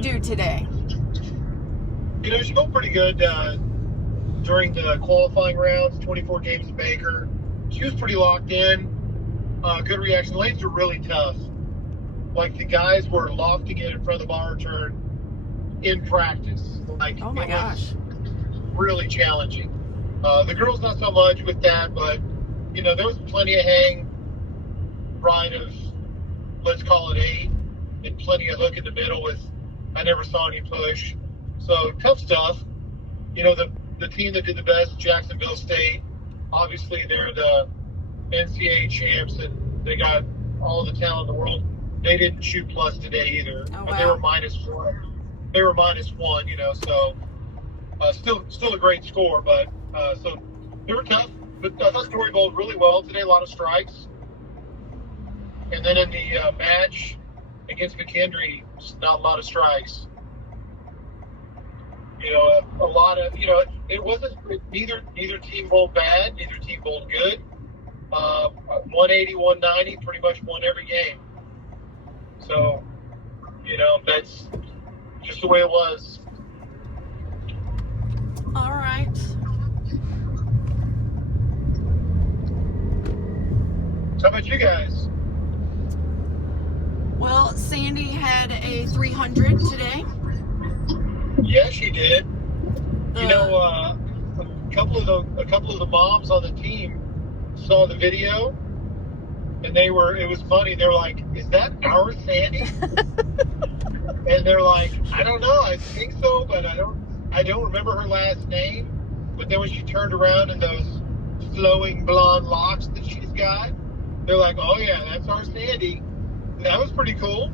do today? You know, she felt pretty good during the qualifying rounds, 24 games to Baker. She was pretty locked in. Good reaction. Lanes are really tough. Like, the guys were lofting it in front of the bar turn in practice. Like, Oh my gosh. Really challenging. The girls not so much with that, but, you know, there was plenty of hang right of, let's call it 8, and plenty of hook in the middle with, I never saw any push. So, tough stuff. You know, the team that did the best, Jacksonville State, obviously they're the NCAA champs, and they got all the talent in the world. They didn't shoot plus today either. Oh, wow. They were -1. They were -1, you know, so still a great score, but so they were tough. But I thought Story bowled really well today, a lot of strikes. And then in the match against McKendree, just not a lot of strikes. You know, a lot of, you know, it wasn't, neither team bowled bad, neither team bowled good. 180, 190, pretty much won every game. So, you know, that's just the way it was. All right. How about you guys? Well, Sandi had a 300 today. Yeah, she did. You know, a couple of the moms on the team saw the video, and it was funny. They were like, "Is that our Sandi?" And they're like, "I don't know. I think so, but I don't remember her last name." But then when she turned around and those flowing blonde locks that she's got, they're like, "Oh yeah, that's our Sandi." That was pretty cool.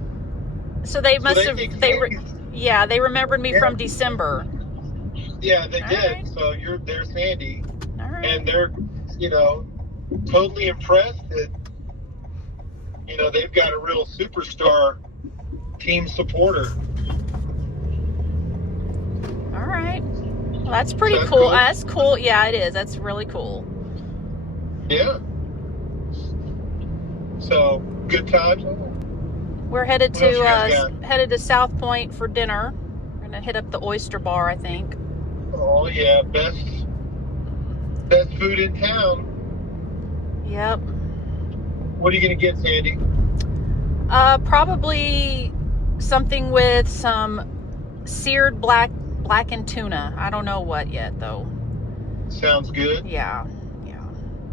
So they they remembered me from December. Yeah, they did. Right. So they're Sandi. All right. And they're, you know, totally impressed that, you know, they've got a real superstar team supporter. All right. Well, that's pretty That's cool. cool. That's cool. Yeah, it is. That's really cool. Yeah. So, good times. We're headed What else you guys got? to South Point for dinner. We're gonna hit up the Oyster Bar, I think. Oh yeah, best food in town. Yep. What are you gonna get, Sandi? Probably something with some seared blackened tuna. I don't know what yet though. Sounds good. Yeah.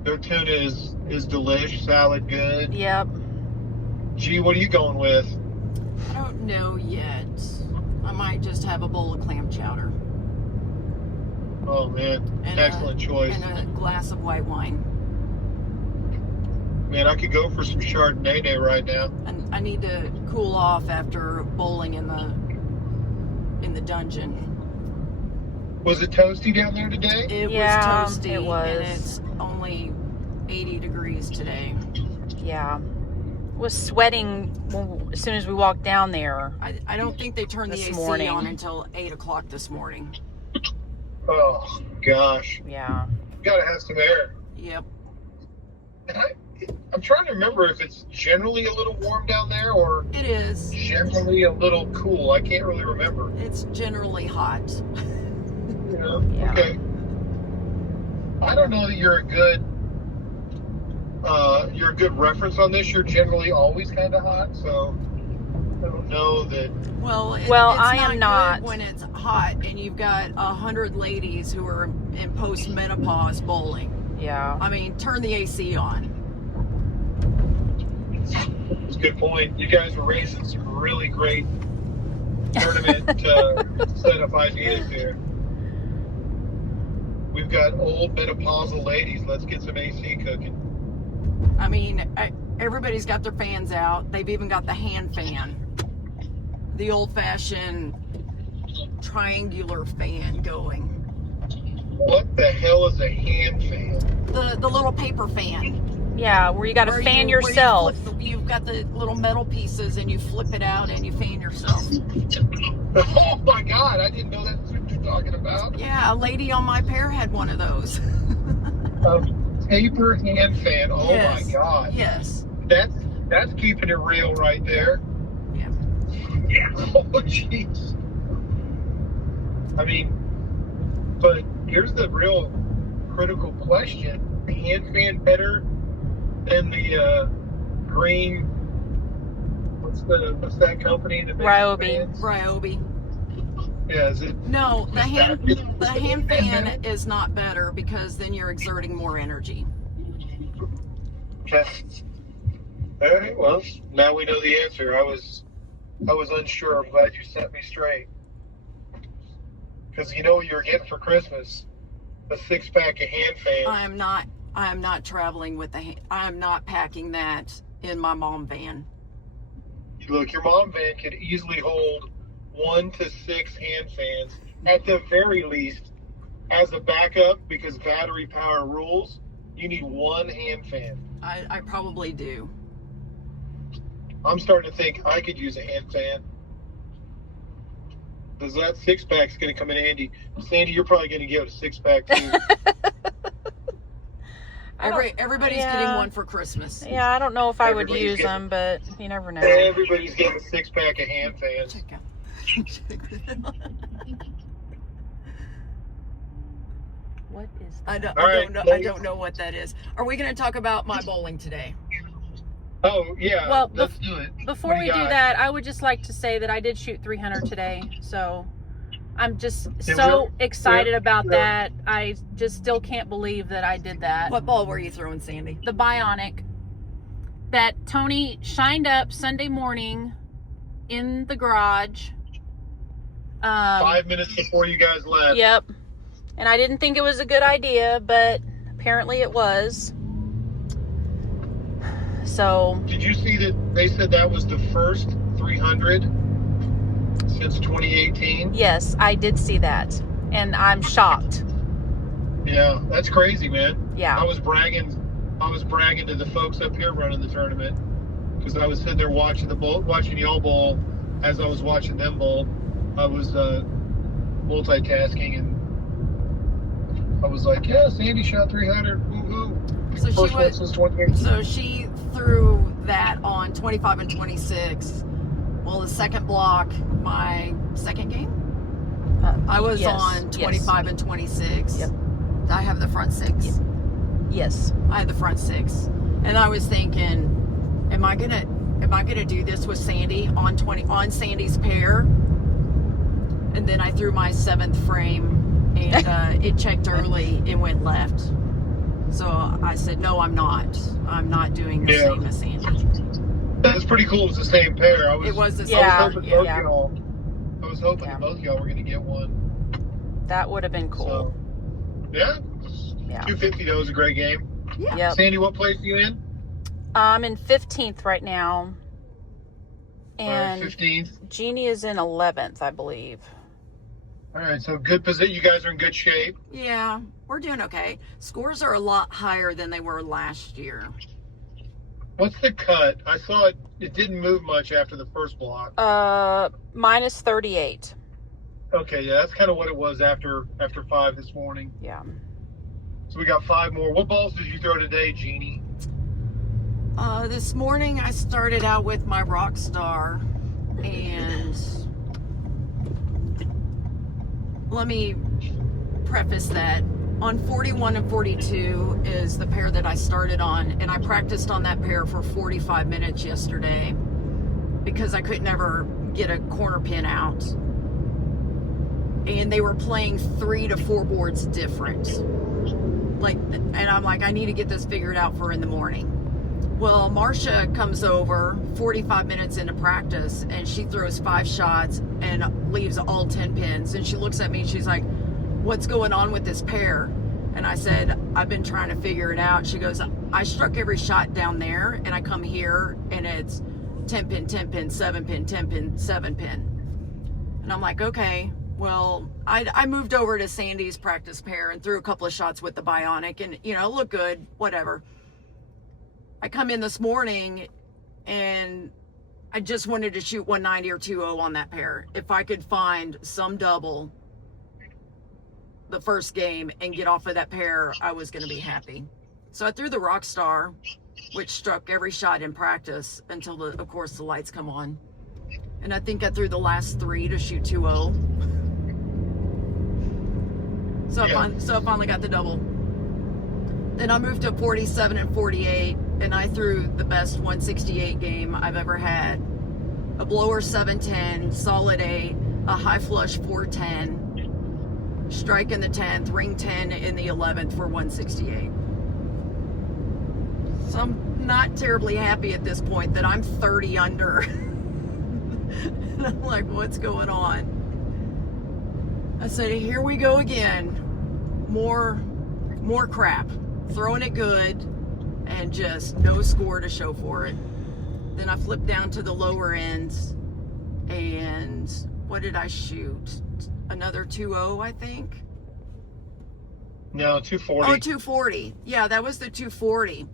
Their tuna is delish, salad good. Yep. Gee, what are you going with? I don't know yet. I might just have a bowl of clam chowder. Oh man, And excellent choice. And a glass of white wine. Man, I could go for some Chardonnay right now. And I need to cool off after bowling in the dungeon. Was it toasty down there today? It Yeah, was toasty. it was. And it's only 80 degrees today. Yeah. Was sweating as soon as we walked down there. I don't think they turned the This AC morning. on until 8 o'clock this morning. Oh gosh, Yeah. gotta have some air. Yep. And I'm trying to remember if it's generally a little warm down there or It is. generally a little cool. I can't really remember. It's generally hot. You know? Yeah. Okay. I don't know that you're a good reference on this. You're generally always kind of hot, so I don't know that. Well, it's I am not. good when it's hot and you've got 100 ladies who are in post-menopause bowling. Yeah. I mean, turn the AC on. It's a good point. You guys are raising some really great tournament setup ideas here. We've got old menopausal ladies. Let's get some AC cooking. I mean, everybody's got their fans out. They've even got the hand fan. The old-fashioned triangular fan going. What the hell is a hand fan? The little paper fan. Yeah, where you got to Where fan you yourself. you've got the little metal pieces and you flip it out and you fan yourself. Oh my God, I didn't know that's what you're talking about. Yeah, a lady on my pair had one of those. A paper hand fan. Oh Yes. my God. Yes. That's keeping it real right there. Yeah. Oh, jeez. I mean, but here's the real critical question. The hand fan better than the green, what's that company that makes Ryobi. fans? Ryobi. Yeah, is it? No, the hand fan is not better because then you're exerting more energy. Okay. All right, well, now we know the answer. I was unsure. I'm glad you set me straight. Because you know what you were getting for Christmas? A 6-pack of hand fans. I am not traveling with I am not packing that in my mom van. Look, your mom van could easily hold 1 to 6 hand fans at the very least as a backup, because battery power rules. You need 1 hand fan. I probably do. I'm starting to think I could use a hand fan. Because that 6-pack's going to come in handy. Sandy, you're probably going to get a 6-pack too. Everybody's yeah. getting one for Christmas. Yeah, I don't know if I would Everybody's use getting- them, but you never know. Everybody's getting a 6-pack of hand fans. Check out. What is I that? don't know what that is. Are we going to talk about my bowling today? Oh, yeah. Well, let's do it. Before What we you do got? that, I would just like to say that I did shoot 300 today, so I'm just Yeah, so excited yeah, about yeah. that. I just still can't believe that I did that. What ball were you throwing, Sandy? The Bionic that Tony shined up Sunday morning in the garage. 5 minutes before you guys left. Yep. And I didn't think it was a good idea, but apparently it was. So. Did you see that they said that was the first 300 since 2018? Yes, I did see that. And I'm shocked. Yeah, that's crazy, man. Yeah. I was bragging to the folks up here running the tournament, because I was sitting there watching y'all bowl as I was watching them bowl. I was multitasking, and I was like, yeah, Sandy shot 300. Woohoo. So First one since 2018. So she threw that on 25 and 26. Well, the second block, my second game, I was yes, on 25 and 26. Yep. I have the front 6. Yes. I had the front 6, and I was thinking, am I gonna do this with Sandy on Sandy's pair? And then I threw my 7th frame, and it checked early and went left. So I said, no, I'm not. I'm not doing the same as Sandy. That's pretty cool. It was the same pair. I was hoping both y'all were going to get one. That would have been cool. So, yeah. 250 though is a great game. Yeah. Yep. Sandy, what place are you in? I'm in 15th right now. And 15th. Jeannie is in 11th, I believe. All right, so good position. You guys are in good shape. Yeah, we're doing okay. Scores are a lot higher than they were last year. What's the cut? I saw it. It didn't move much after the first block. Minus 38. Okay, yeah, that's kind of what it was after 5 this morning. Yeah. So we got 5 more. What balls did you throw today, Jeannie? This morning I started out with my Rockstar, and let me preface that on 41 and 42 is the pair that I started on, and I practiced on that pair for 45 minutes yesterday because I could never get a corner pin out, and they were playing 3 to 4 boards different, and I'm like, I need to get this figured out for in the morning. Well, Marcia comes over 45 minutes into practice, and she throws 5 shots and leaves all 10 pins. And she looks at me and she's like, what's going on with this pair? And I said, I've been trying to figure it out. She goes, I struck every shot down there, and I come here and it's 10 pin, 10 pin, 7 pin, 10 pin, 7 pin. And I'm like, okay. Well, I moved over to Sandy's practice pair and threw a couple of shots with the Bionic, and, you know, looked good, whatever. I come in this morning and I just wanted to shoot 190 or 2-0 on that pair. If I could find some double the first game and get off of that pair, I was going to be happy. So I threw the Rockstar, which struck every shot in practice until, of course, the lights come on. And I think I threw the last 3 to shoot 2-0. So, Yeah. I finally got the double. Then I moved to 47 and 48, and I threw the best 168 game I've ever had. A blower 710, solid 8, a high flush 410, strike in the 10th, ring 10 in the 11th for 168. So I'm not terribly happy at this point that I'm 30 under. And I'm like, what's going on? I said, here we go again. More crap. Throwing it good and just no score to show for it. Then I flipped down to the lower ends, and what did I shoot? Another 2-0, I think? No, 240. Oh, 240. Yeah, that was the 240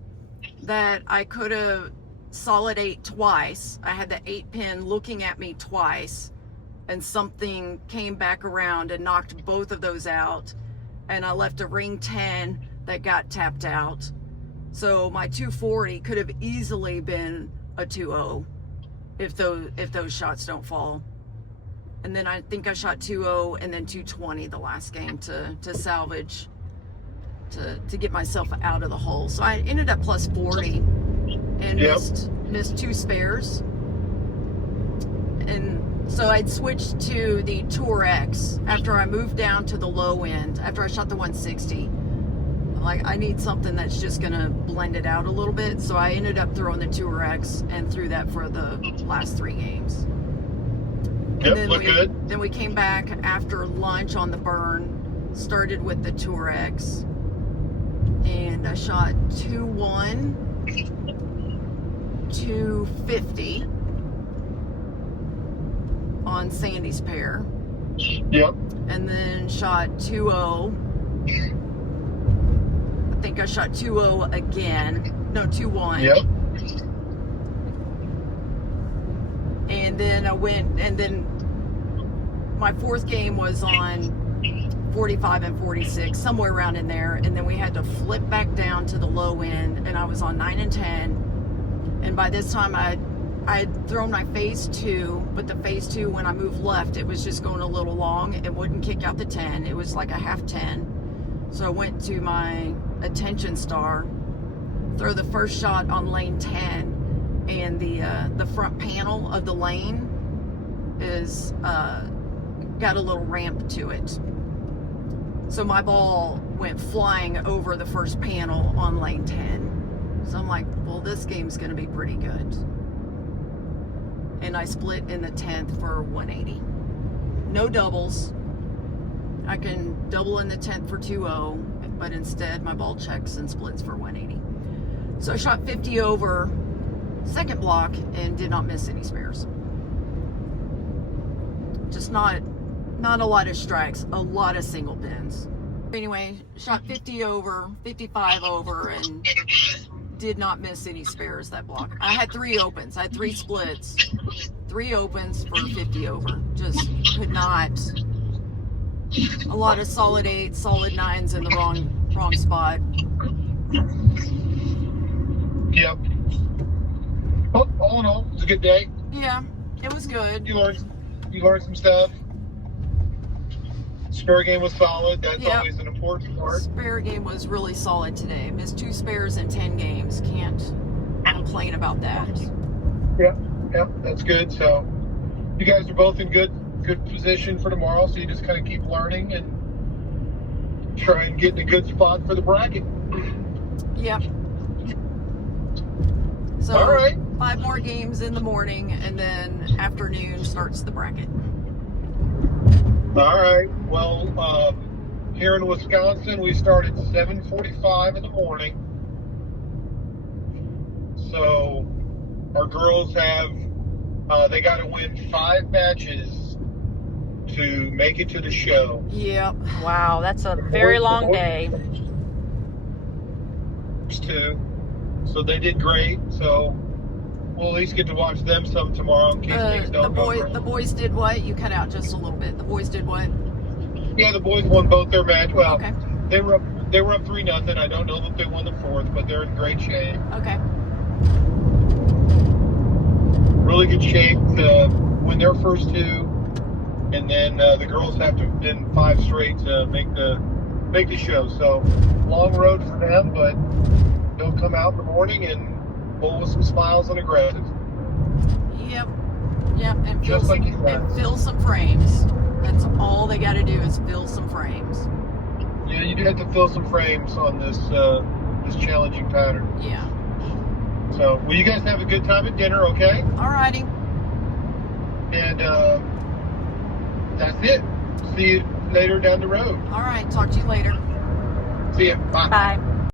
that I could have solid 8 twice. I had the 8 pin looking at me twice, and something came back around and knocked both of those out, and I left a ring 10 that got tapped out. So my 240 could have easily been a 2-0 if those shots don't fall. And then I think I shot 2-0 and then 220 the last game to salvage, to get myself out of the hole. So I ended up plus 40 and missed 2 spares. And so I'd switched to the Tour X after I moved down to the low end, after I shot the 160. I'm like, I need something that's just gonna blend it out a little bit. So I ended up throwing the Tour X and threw that for the last 3 games. Yep, And look good. then we came back after lunch on the burn, started with the Tour X, and I shot 2-1, 250 on Sandi's pair. Yep. And then shot 2-0. I think I shot 2-0 again. No, 2-1. Yep. And then my 4th game was on 45 and 46, somewhere around in there. And then we had to flip back down to the low end, and I was on 9 and 10. And by this time I had thrown my phase 2, but the phase 2, when I moved left, it was just going a little long. It wouldn't kick out the 10. It was like a half 10. So I went to my attention star, throw the first shot on lane 10, and the front panel of the lane is got a little ramp to it. So my ball went flying over the first panel on lane 10. So I'm like, well, this game's gonna be pretty good. And I split in the 10th for 180. No doubles. I can double in the 10th for 2-0, but instead my ball checks and splits for 180. So I shot 50 over second block and did not miss any spares. Just not a lot of strikes, a lot of single pins. Anyway, shot 50 over, 55 over, and did not miss any spares that block. I had 3 opens. I had 3 splits, 3 opens for 50 over. Just could not. A lot of solid 8s, solid 9s in the wrong spot. Yep. Well, all in all, it was a good day. Yeah, it was good. You learned some stuff. Spare game was solid. That's always an important part. Spare game was really solid today. Missed 2 spares in 10 games. Can't complain about that. Yeah, that's good. So you guys are both in good position for tomorrow. So you just kind of keep learning and try and get in a good spot for the bracket. Yep. So all right. 5 more games in the morning, and then afternoon starts the bracket. All right. Well, here in Wisconsin, we start at 7:45 in the morning. So our girls have they got to win 5 matches to make it to the show. Yep. Wow, that's a very long day. 2. So they did great. So we'll at least get to watch them some tomorrow in case things don't go right. The boys did what? You cut out just a little bit. The boys did what? Yeah, the boys won both their matches. Well, okay. They were up 3-0. I don't know if they won the 4th, but they're in great shape. Okay. Really good shape to win their first 2, and then the girls have to win 5 straight to make the show. So long road for them, but they'll come out in the morning and bowl with some smiles and aggressive. Yep. And Just like you said. and fill some frames. That's all they got to do is fill some frames. Yeah, you do have to fill some frames on this challenging pattern. Yeah. So, well, you guys have a good time at dinner, okay? Alrighty. And that's it. See you later down the road. All right. Talk to you later. See ya. Bye. Bye.